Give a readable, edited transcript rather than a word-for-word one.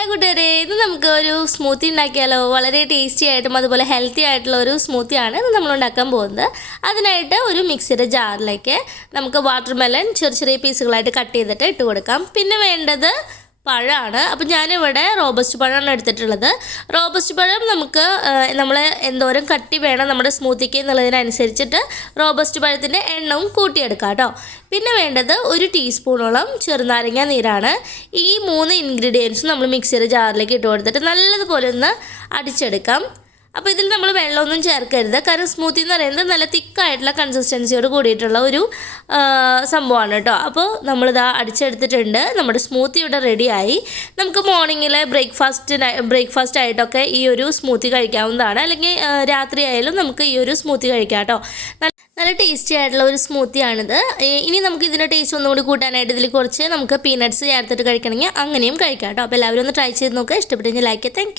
Hi കൂട്ടുകാരെ, ഇത് നമുക്ക് ഒരു സ്മൂത്തി ഉണ്ടാക്കിയാലോ. വളരെ ടേസ്റ്റി ആയിട്ടും അതുപോലെ ഹെൽത്തി ആയിട്ടുള്ള ഒരു സ്മൂത്തിയാണ് ഇത് നമ്മൾ ഉണ്ടാക്കാൻ പോകുന്നത്. അതിനായിട്ട് ഒരു മിക്സിയുടെ ജാറിലേക്ക് നമുക്ക് വാട്ടർ മെലൺ ചെറിയ ചെറിയ പീസുകളായിട്ട് കട്ട് ചെയ്തിട്ട് ഇട്ട് കൊടുക്കാം. പിന്നെ വേണ്ടത് പഴമാണ്. അപ്പം ഞാനിവിടെ റോബസ്റ്റ് പഴമാണ് എടുത്തിട്ടുള്ളത്. റോബസ്റ്റ് പഴം നമുക്ക് നമ്മൾ എന്തോരം കട്ടി വേണം നമ്മുടെ സ്മൂത്തിക്ക് എന്നുള്ളതിനനുസരിച്ചിട്ട് റോബസ്റ്റ് പഴത്തിൻ്റെ എണ്ണവും കൂട്ടിയെടുക്കാം കേട്ടോ. പിന്നെ വേണ്ടത് 1 ടീസ്പൂണോളം ചെറുനാരങ്ങ നീരാണ്. ഈ 3 ഇൻഗ്രീഡിയൻസും നമ്മൾ മിക്സിയുടെ ജാറിലേക്ക് ഇട്ട് കൊടുത്തിട്ട് നല്ലതുപോലെ ഒന്ന് അടിച്ചെടുക്കാം. അപ്പോൾ ഇതിൽ നമ്മൾ വെള്ളമൊന്നും ചേർക്കരുത്, കാരണം സ്മൂത്തി എന്ന് പറയുന്നത് നല്ല തിക്കായിട്ടുള്ള കൺസിസ്റ്റൻസിയോട് കൂടിയിട്ടുള്ള ഒരു സംഭവമാണ് കേട്ടോ. അപ്പോൾ നമ്മളിതാ അടിച്ചെടുത്തിട്ടുണ്ട്. നമ്മുടെ സ്മൂത്തി ഇവിടെ റെഡിയായി. നമുക്ക് മോർണിംഗിൽ ബ്രേക്ക്ഫാസ്റ്റ് ആയിട്ടൊക്കെ ഈ ഒരു സ്മൂത്തി കഴിക്കാവുന്നതാണ്, അല്ലെങ്കിൽ രാത്രി ആയാലും നമുക്ക് ഈ ഒരു സ്മൂത്തി കഴിക്കാം കേട്ടോ. നല്ല ടേസ്റ്റി ആയിട്ടുള്ള ഒരു സ്മൂത്തിയാണിത്. ഇനി നമുക്ക് ഇതിൻ്റെ ടേസ്റ്റ് ഒന്നുകൂടി കൂട്ടാനായിട്ട് ഇതിൽ കുറച്ച് നമുക്ക് പീനട്ട്സ് ചേർത്തിട്ട് കഴിക്കണമെങ്കിൽ അങ്ങനെയും കഴിക്കാം കേട്ടോ. അപ്പോൾ എല്ലാവരും ഒന്ന് ട്രൈ ചെയ്ത് നോക്കുക. ഇഷ്ടപ്പെട്ടെങ്കിൽ ലൈക്ക്. Thank you.